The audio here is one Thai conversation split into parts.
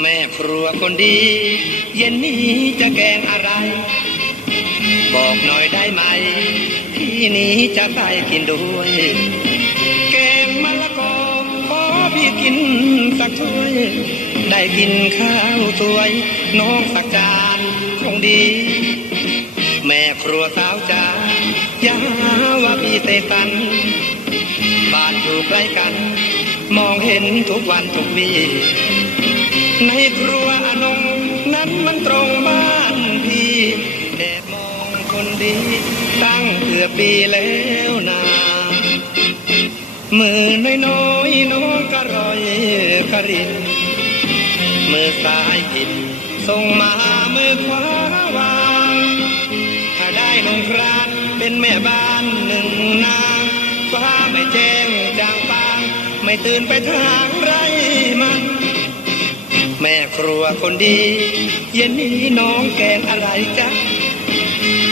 แม่ครัวคนดี เย็นนี้จะแกงอะไร บอกหน่อยได้ไหม ที่นี้จะไปกินด้วย กินสักถ้วย ได้กินข้าวสวย น้องสักจานคงดี แม่ครัวสาวจ้าอย่าว่าพี่เตตัน บ้านอยู่ใกล้กัน มองเห็นทุกวันทุกวีในครัวอนงนั้นมันตรงบ้านพี่แอบมองคนดีตั้งเกือบปีแล้วนามือน้อยน้อยน้องก รอยกรินมือซ้ายผิดส่งมามือขวาวางถ้าได้ลงครานเป็นแม่บ้านหนึ่งนางฟ้าไม่แจ้งจางปาง ไม่ตื่นไปทางไรมัน แม่ครัวคนดี เย็นนี้น้องแกงอะไรจ๊ะ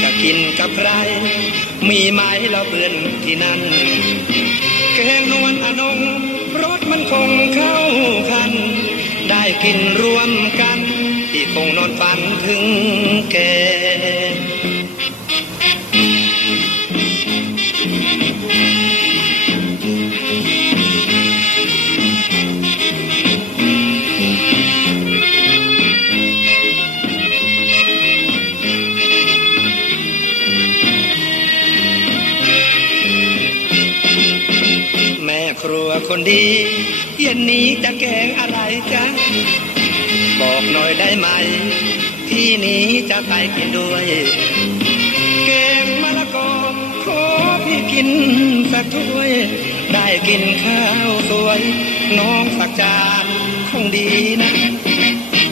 จะกินกับใคร มีไหมเราเบื่อนที่นั่น แกงนวลอนง มันคงเข้ากัน ได้กินรวมกัน ที่คงนอนฝันถึงแก ครัวคนดีเย็นนี้จะแกงอะไรจ๊ะบอกหน่อยได้ไหม ที่นี้จะไปกินด้วย แกงมะละกอขอพี่กินสักถ้วย ได้กินข้าวสวย น้องสักจานคงดีนะ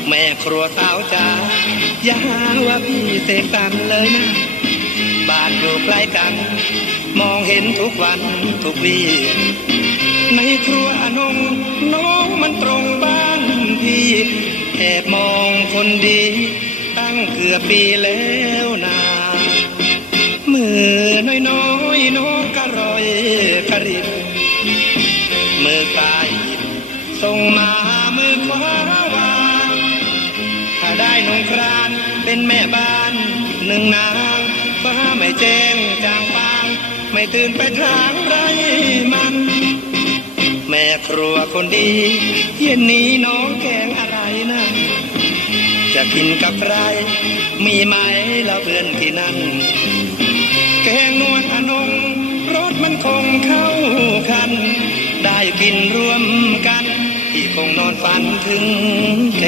แม่ครัวสาวจ้าอย่าหาว่าพี่เสกสรรเลยนะบ้านอยู่ใกล้กัน มองเห็นทุกวันทุกวี ในครัวอนงน้องมันตรงบ้านพี่แอบมองคนดี ตั้งเกือบปีแล้วนามือน้อยน้อยน้องกระรอยกระริบมือซ้ายหยิบส่งมามือขวาวางถ้าได้นงครานเป็นแม่บ้านหนึ่งนางฟ้าไม่แจ้งจางปาง ไม่ตื่นไปทางไรมัน ม่ครัวคนดี เย็นนี้น้องแกงอะไรนะ จะกินกับใคร มีไหมเราเพื่อนที่นั่น แกงนวลอนงรสมันคงเข้ากัน ได้กินร่วมกัน ที่คงนอนฝันถึงแก